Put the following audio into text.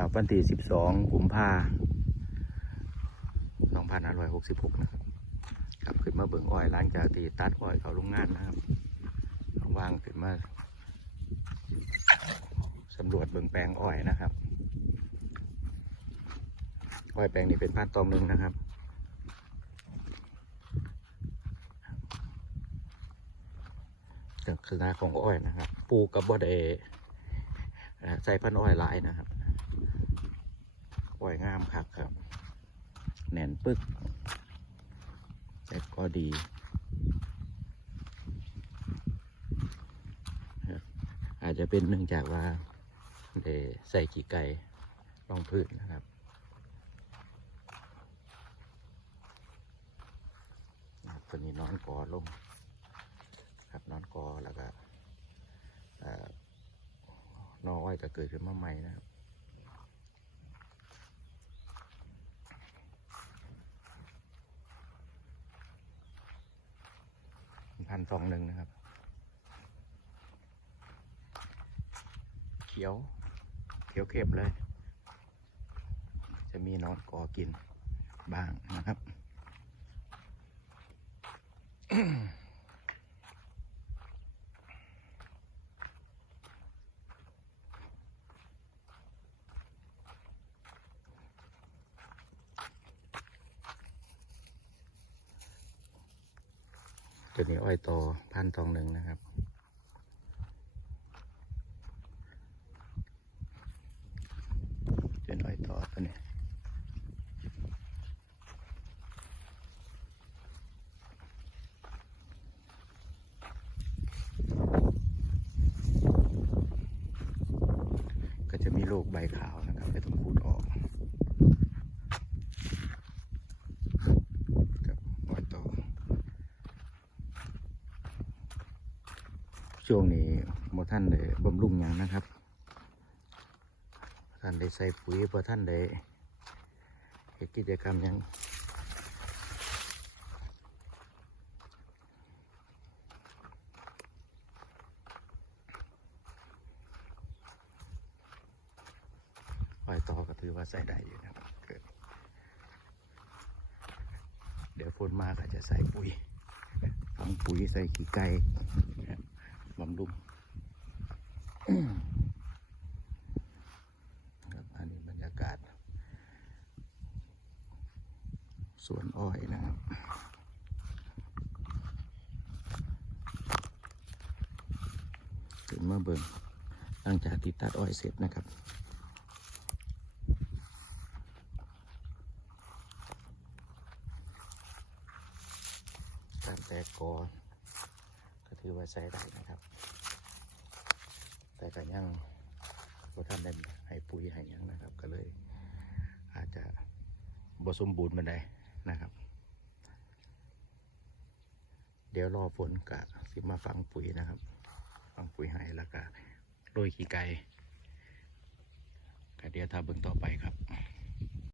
ครับวันที่สิบสองกุมภาสองพันห้าร้อยหกสิบหกนะครับครับขึ้นมาเบิ่งอ้อยหลังจากที่ตัดอ้อยเขาโรงงานนะครับวางขึ้นมาสำรวจเบิ่งแปลงอ้อยนะครับ อ้อยแปลงนี้เป็นพันตอมหนึ่งนะครับลักษณะของอ้อยนะครับ ปลูกกับบ่ได้เอใส่พันอ้อยหลายนะครับ อ้อยงามครับครับแน่นปึกแต่ก็ดีอาจจะเป็นเนื่องจากว่าได้ใส่ขี้ไก่รองพื้นนะครับครับ ตัวนี้นอนกอลงครับนอนกอแล้วก็เอ่อนออ้อยก็เกิดขึ้นมาใหม่นะครับ พันสองหนึ่งนะครับ เขียว เขียวเข็มเลย จะมีนอนกอกินบ้างนะครับ ตัวนี้อ้อยต่อพันทองหนึ่งนะครับ เป็นอ้อยต่อตัวนี้ก็จะมีโรคใบขาวนะครับจะต้องขูดออกกับอ้อยต่อ ช่วงนี้บ่ท่านได้บำรุงหยังนะครับท่านได้ใส่ปุ๋ยบ่ท่านได้เฮ็ดกิจกรรมหยังปล่อยต่อก็ถือว่าใส่ได้อยู่นะครับ เดี๋ยวฝนมาก็จะใส่ปุ๋ยฝังปุ๋ยใส่ขี้ไก่ บำรุงครับอันนี้บรรยากาศ สวนอ้อยนะครับถึงมาเบิ่งหลังจากที่ตัดอ้อยเสร็จนะครับการแตกกอก็ ถือว่าใช้ได้นะครับ แต่ก็ยังบ่ท่านได้ให้ปุ๋ยให้ยังนะครับ ก็เลย อาจจะบสมบูรณ์มาได้นะครับ เดี๋ยวรอฝนกะสิมาฟังปุ๋ยนะครับ ฟังปุ๋ยให้แล้วก็โรยขี้ไก่ก็เดี๋ยวถ้าเบิ่งต่อไปครับ